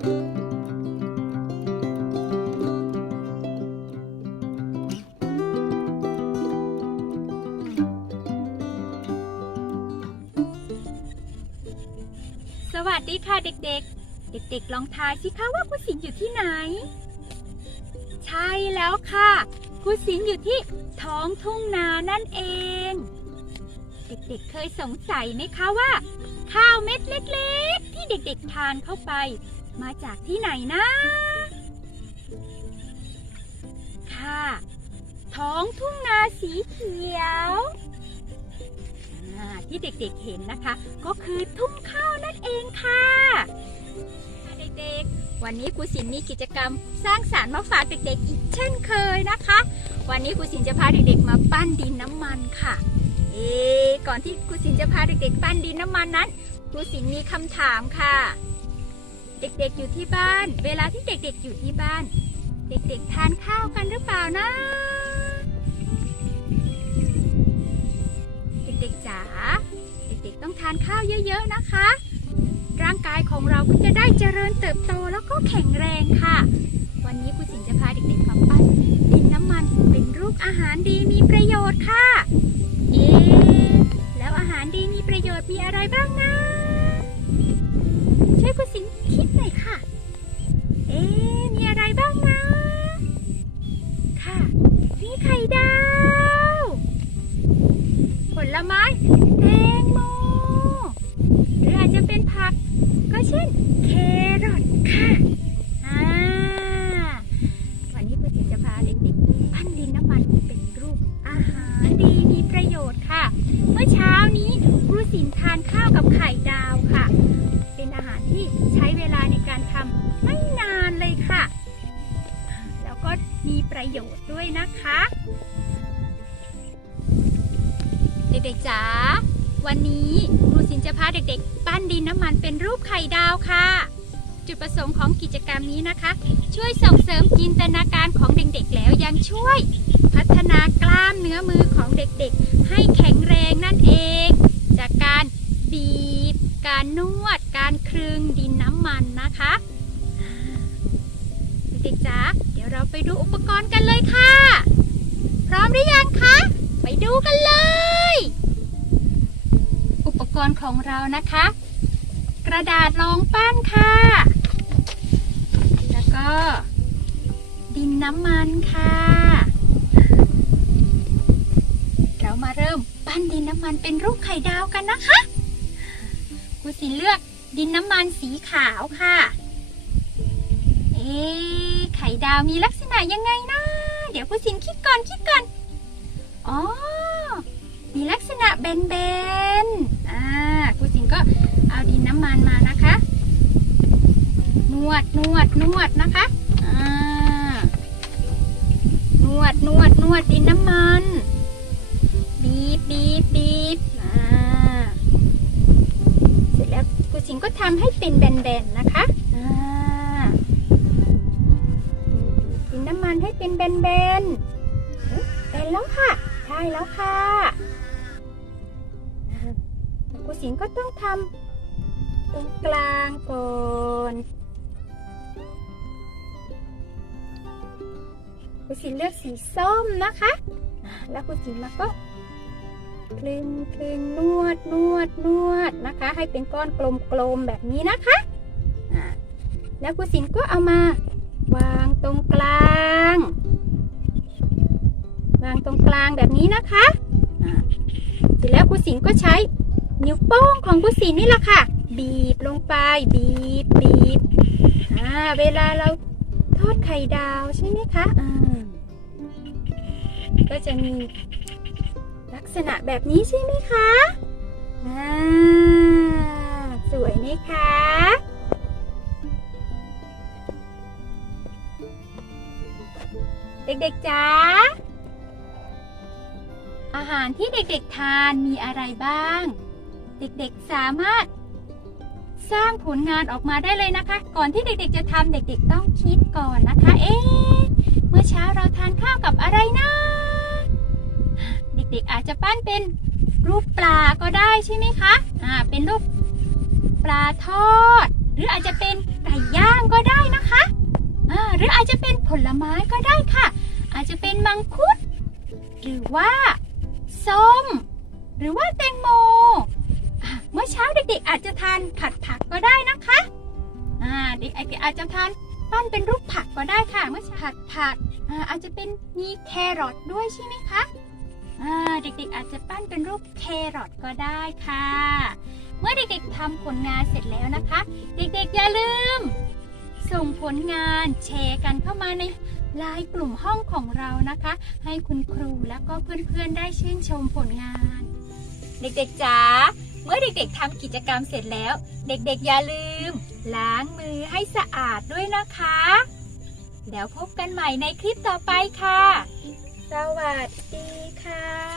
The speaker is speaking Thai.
สวัสดีค่ะเด็กๆ เด็กๆ ลองทายสิคะว่าคุณสินอยู่ที่ไหน ใช่แล้วค่ะคุณสินอยู่ที่ท้องทุ่งนานั่นเอง เด็กๆ เคยสงสัยไหมคะว่า ข้าวเม็ดเล็กๆ ที่เด็กๆ ทานเข้าไป มาจากที่ไหนนะ ค่ะ ท้องทุ่งนาสีเขียวที่เด็กๆเห็นนะคะ ก็คือทุ่งข้าวนั่นเองค่ะเด็กๆ วันนี้ครูสินมีกิจกรรมสร้างสารรค์มาฝากเด็กๆอีกเช่นเคยนะคะ วันนี้ครูสินจะพาเด็กๆมาปั้นดินน้ำมันค่ะ เอ๊ก่อนที่ครูสินจะพาเด็กๆ ปั้นดินน้ำมันนั้นครูสินมีคำถามค่ะ เด็กๆอยู่ที่บ้าน เวลาที่เด็กๆอยู่ที่บ้าน เด็กๆทานข้าวกันหรือเปล่านะ เด็กๆจ๋าเด็กๆต้องทานข้าวเยอะๆนะคะ ร่างกายของเราก็จะได้เจริญเติบโตแล้วก็แข็งแรงค่ะ วันนี้คุณสินจะพาเด็กๆมาปั้นดินน้ำมันเป็นรูปอาหารดีมีประโยชน์ค่ะ เอ๊แล้วอาหารดีมีประโยชน์มีอะไรบ้างนะ ไม้แตงโมหรืออาจจะเป็นผัก ก็เช่นแครอทค่ะอ่าวันนี้คุณจิจะพาเด็กๆปั้นดินน้ำมันเป็นรูปอาหารดีมีประโยชน์ค่ะ เมื่อเช้านี้ครูสินทานข้าวกับไข่ดาวค่ะ เป็นอาหารที่ใช้เวลาในการทำไม่นานเลยค่ะ แล้วก็มีประโยชน์ด้วยนะคะ เด็กๆจ๋า วันนี้ครูสินจะพาเด็กๆ ปั้นดินน้ำมันเป็นรูปไข่ดาวค่ะ จุดประสงค์ของกิจกรรมนี้นะคะ ช่วยส่งเสริมจินตนาการของเด็กๆ แล้วยังช่วย พัฒนากล้ามเนื้อมือของเด็กๆ ให้แข็งแรงนั่นเอง จากการบีบ การนวด การคลึงดินน้ำมันนะคะ เด็กๆจ๋า เดี๋ยวเราไปดูอุปกรณ์กันเลยค่ะ รณ์ของเรานะคะ กระดาษรองปั้นค่ะ แล้วก็ดินน้ำมันค่ะ เรามาเริ่มปั้นดินน้ำมันเป็นรูปไข่ดาวกันนะคะครูสินเลือกดินน้ำมันสีขาวค่ะ เอ๊ไข่ดาวมีลักษณะยังไงนะ เดี๋ยวครูสินคิดก่อนคิดก่อน อ๋อ มีลักษณะแบน ก็เอาดินน้ำมันมานะคะ นวดนวดนวดนะคะนวดนวดนวดดินน้ำมันบีบบีบบีบเสร็จแล้วครูสิงก็ทำให้เป็นแบนๆนะคะดินน้ำมันให้เป็นแบนๆเป็นแล้วค่ะ ใช่แล้วค่ะ ครูสิงก็ต้องทำตรงกลางก่อนครูสิงเลือกสีส้มนะคะ แล้วครูสิงมาก็คลึงคลึงนวดนวดนวดนะคะ ให้เป็นก้อนกลมๆแบบนี้นะคะ แล้วครูสิงก็เอามา วางตรงกลาง วางตรงกลางแบบนี้นะคะเสร็จแล้วครูสิงก็ใช้ นิ้วโป้งของครูสิงนี่แหละค่ะ บีบลงไป บีบบีบอ่าเวลาเราทอดไข่ดาวใช่ไหมคะอ่าก็จะมีลักษณะแบบนี้ใช่ไหมคะอ่าสวยไหมคะเด็กๆจ๋าอาหารที่เด็กๆทานมีอะไรบ้าง เด็กๆสามารถ สร้างผลงานออกมาได้เลยนะคะ ก่อนที่เด็กๆจะทำเด็กๆต้องคิดก่อนนะคะ เอ๊ะเมื่อเช้าเราทานข้าวกับอะไรนะ เด็กๆอาจจะปั้นเป็นรูปปลาก็ได้ใช่ไหมคะ อ่า เป็นรูปปลาทอด หรืออาจจะเป็นไก่ย่างก็ได้นะคะหรืออาจจะเป็นผลไม้ก็ได้ค่ะ อาจจะเป็นมังคุด หรือว่าส้ม หรือว่าแตงโม มื่อเช้าเด็กๆ อาจจะทานผัดผักก็ได้นะคะอ่าเด็กๆอาจจะทานปั้นเป็นรูปผักก็ได้ค่ะ เมื่อผัดผักอ่าอาจจะเป็นมีแครอทด้วยใช่ไหมคะอ่าเด็กๆอาจจะปั้นเป็นรูปแครอทก็ได้ค่ะ เมื่อเด็กๆทำผลงานเสร็จแล้วนะคะ เด็กๆอย่าลืม ส่งผลงานแชร์กันเข้ามาในไลน์กลุ่มห้องของเรานะคะ ให้คุณครูและก็เพื่อนๆได้ชื่นชมผลงาน เด็กๆจ๋า เมื่อเด็กๆทำกิจกรรมเสร็จแล้ว เด็กๆอย่าลืม ล้างมือให้สะอาดด้วยนะคะ แล้วพบกันใหม่ในคลิปต่อไปค่ะ สวัสดีค่ะ